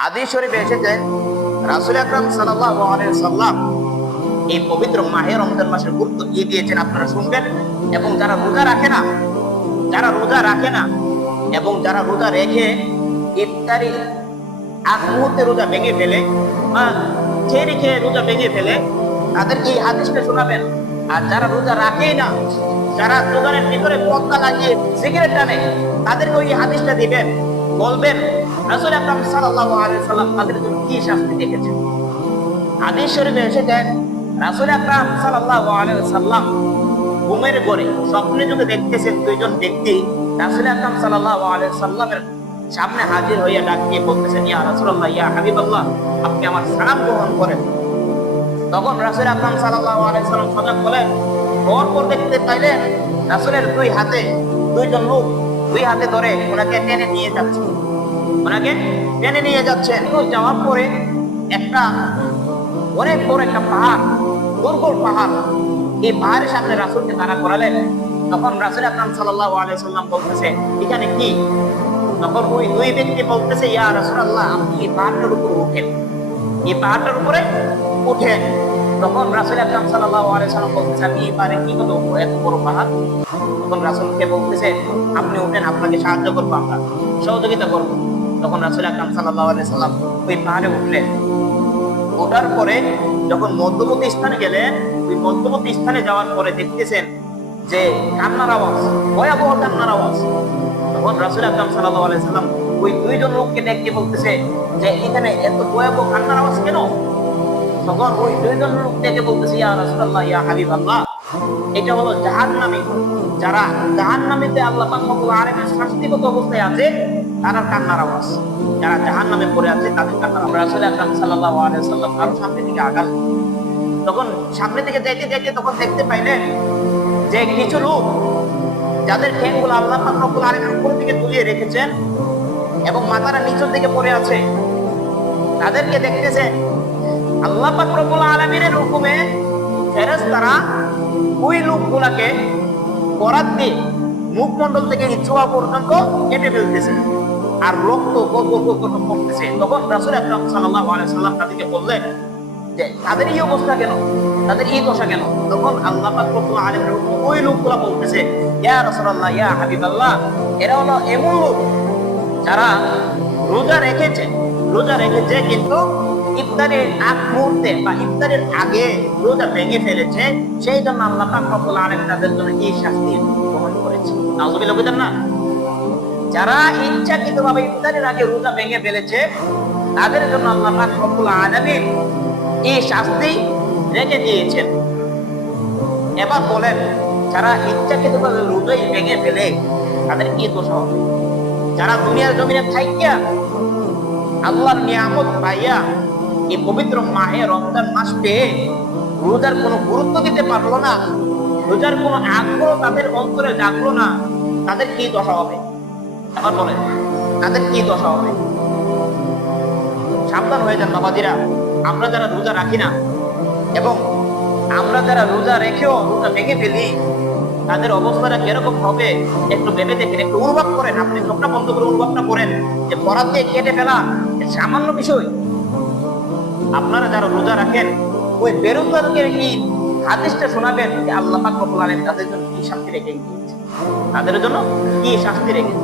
হাদিস শরীফে এসেছে, রাসূল আকরাম আলাইহি সাল্লাম এই পবিত্র মাহে রমজান মাসের গুরুত্ব কি দিয়েছেন আপনারা শুনবেন? এবং যারা রোজা রাখে না, যারা রোজা রাখে না, এবং যারা রোজা রেখে ইফতারি আগ মুহূর্তে রোজা ভেঙে ফেলে বা ছেড়ে খেয়ে রোজা ভেঙে ফেলে তাদেরকে এই হাদিসটা শোনাবেন। আর যারা রোজা রাখেই না, যারা দোকানের ভিতরে পদ্মা লাগিয়ে সিগারেট টানে, তাদেরকে ওই হাদিসটা দিবেন, বলবেন রাসূল আকরাম সাল্লাল্লাহু আলাইহি সাল্লাম তাদের জন্য কি শাস্তি দেখেছেন? হাদিস শরীফে এসেছে রাসূল আকরাম সাল্লাল্লাহু আলাইহি সাল্লাম ঘুমের ঘরে স্বপ্নে যুগে দেখতেছেন দুইজন ব্যক্তি, রাসূল আকরাম সাল্লাল্লাহু আলাইহি সাল্লামের সামনে হাজির হইয়া ডাক দিয়ে বলতেছেন, ইয়া রাসূলুল্লাহ, ইয়া হাবিবাল্লাহ, আপনি আমার সালাম গ্রহণ করেন। তখন রাসূল আকরাম সাল্লাল্লাহু আলাইহি সাল্লাম সজাগ হলেন পর পর দেখতে পাইলেন রাসূলের দুই হাতে দুইজন লোক, দুই হাতে ধরে ওনাকে টেনে নিয়ে যাচ্ছে। ওনাকে টেনে নিয়ে যাচ্ছেন। তো যাওয়ার পরে একটা অনেক বড় একটা পাহাড় দুর্বল পাহাড়, এই পাহাড়ের সামনে রাসূলকে তারা করালেন। তখন রাসূল আকরাম সাল্লাল্লাহু আলাইহি সাল্লাম বলতেছে, এখানে কি? তখন ওই দুই ব্যক্তি বলতেছে, ইয়া রাসূলুল্লাহ, আপনি এই পাহাড়টার উপর উঠেন। এই পাহাড়টার উপরে উঠেন। তখন রাসুল আকরাম সাল্লাল্লাহু আলাইহি সাল্লাম বলতেছে, আমি এই পাহাড়ে কি করব এত বড় পাহাড়? তখন রাসূলকে বলতেছে, আপনি উঠেন, আপনাকে সাহায্য করব আমরা, সহযোগিতা করব। তখন রাসূল আকরাম আলাইহি সাল্লাম ওই পাহাড়ে উঠলেন। ওঠার পরে যখন মধ্যবর্তী স্থানে গেলেন, ওই মধ্যবর্তী স্থানে যাওয়ার পরে দেখতেছেন যে কান্নার আওয়াজ, ভয়াবহ কান্নার আওয়াজ। তখন রাসূল আকরাম আলাইহি সাল্লাম ওই দুইজন লোককে ডেকে বলতেছে যে এখানে এত ভয়াবহ কান্নার আওয়াজ কেন? তখন ওই দুইজন লোক ডেকে বলতেছে, ইয়া রাসূলুল্লাহ, ইয়া হাবিবাল্লাহ, এটা হলো জাহান্নামী। যারা জাহান্নামীতে আল্লাহ পাক রব্বুল আলামিনের শাস্তিগত অবস্থায় আছে তারা কান্নার আওয়াজ। যারা জাহান্নামে পড়ে আছে, তাদের কান্নার আওয়াজ। রাসূল আকরাম সাল্লাল্লাহু আলাইহি সাল্লাম আরও সামনের দিকে আগাল তখন সামনে দিকে যাইতে যাইতে তখন দেখতে পাইলেন যে কিছু লোক, যাদের ঠ্যাংগুলো আল্লাহ রব্বুল আলামিনের উপর দিকে তুলিয়ে রেখেছেন এবং মাথারা নিচের দিকে পড়ে আছে, তাদেরকে দেখতেছে আল্লাহ পাক রব্বুল আলামিনের হুকুমে ফেরেশতারা ওই লোকগুলাকে করাত দিয়ে মুখমণ্ডল থেকে ছোঁয়া পর্যন্ত কেটে ফেলতেছে। আর রক্ত তখন রাসূল আকরাম সাল্লাম তাদেরকে বললেন যে, তাদের এই অবস্থা কেন? তাদের এই দশা কেন? তখন আল্লাহ ওই লোকগুলা বলতেছে, ইয়া ইয়া এরা হলো এমন লোক যারা রোজা রেখেছে রোজা রেখেছে কিন্তু ইফতারের আগ মুহূর্তে বা ইফতারের আগে রোজা ভেঙে ফেলেছে, সেই জন্য আল্লাহ পাক রব্বুল তাদের জন্য এই শাস্তি করেছে। নাউজুবিল্লাহ না? যারা ইচ্ছাকৃতভাবে ইফতারের আগে রোজা ভেঙে ফেলেছে, তাদের জন্য আল্লাহ পাক রব্বুল আলামিন এই শাস্তি রেখে দিয়েছেন। এবার বলেন, যারা ইচ্ছাকৃতভাবে রোজাই ভেঙে ফেলে, তাদের কি দোষ হবে? যারা দুনিয়ার জমিনে থাইকিয়া আল্লাহর নিয়ামত পাইয়া এই পবিত্র মাহে রমজান মাস পেয়ে রোজার কোনো গুরুত্ব দিতে পারল না, রোজার কোনো আগ্রহ তাদের অন্তরে জাগলো না, তাদের কি দশা হবে? আবার বলেন, তাদের কি দশা হবে? সাবধান হয়ে যান বাবাজিরা, আমরা যারা রোজা রাখি না, এবং আমরা যারা রোজা রেখেও রোজা ভেঙে ফেলি, তাদের অবস্থাটা কীরকম হবে? একটু ভেবে দেখেন, একটু অনুভব করেন। আপনি চোখটা বন্ধ করে অনুভবটা করেন যে বরাদ দিয়ে কেটে ফেলা সামান্য বিষয়। আপনারা যারা রোজা রাখেন, ওই বেরোজগারকে কি হাদিসটা শোনাবেন যে আল্লাহ পাক তাদের জন্য কি শাস্তি রেখে তাদের জন্য কি শাস্তি রেখেছে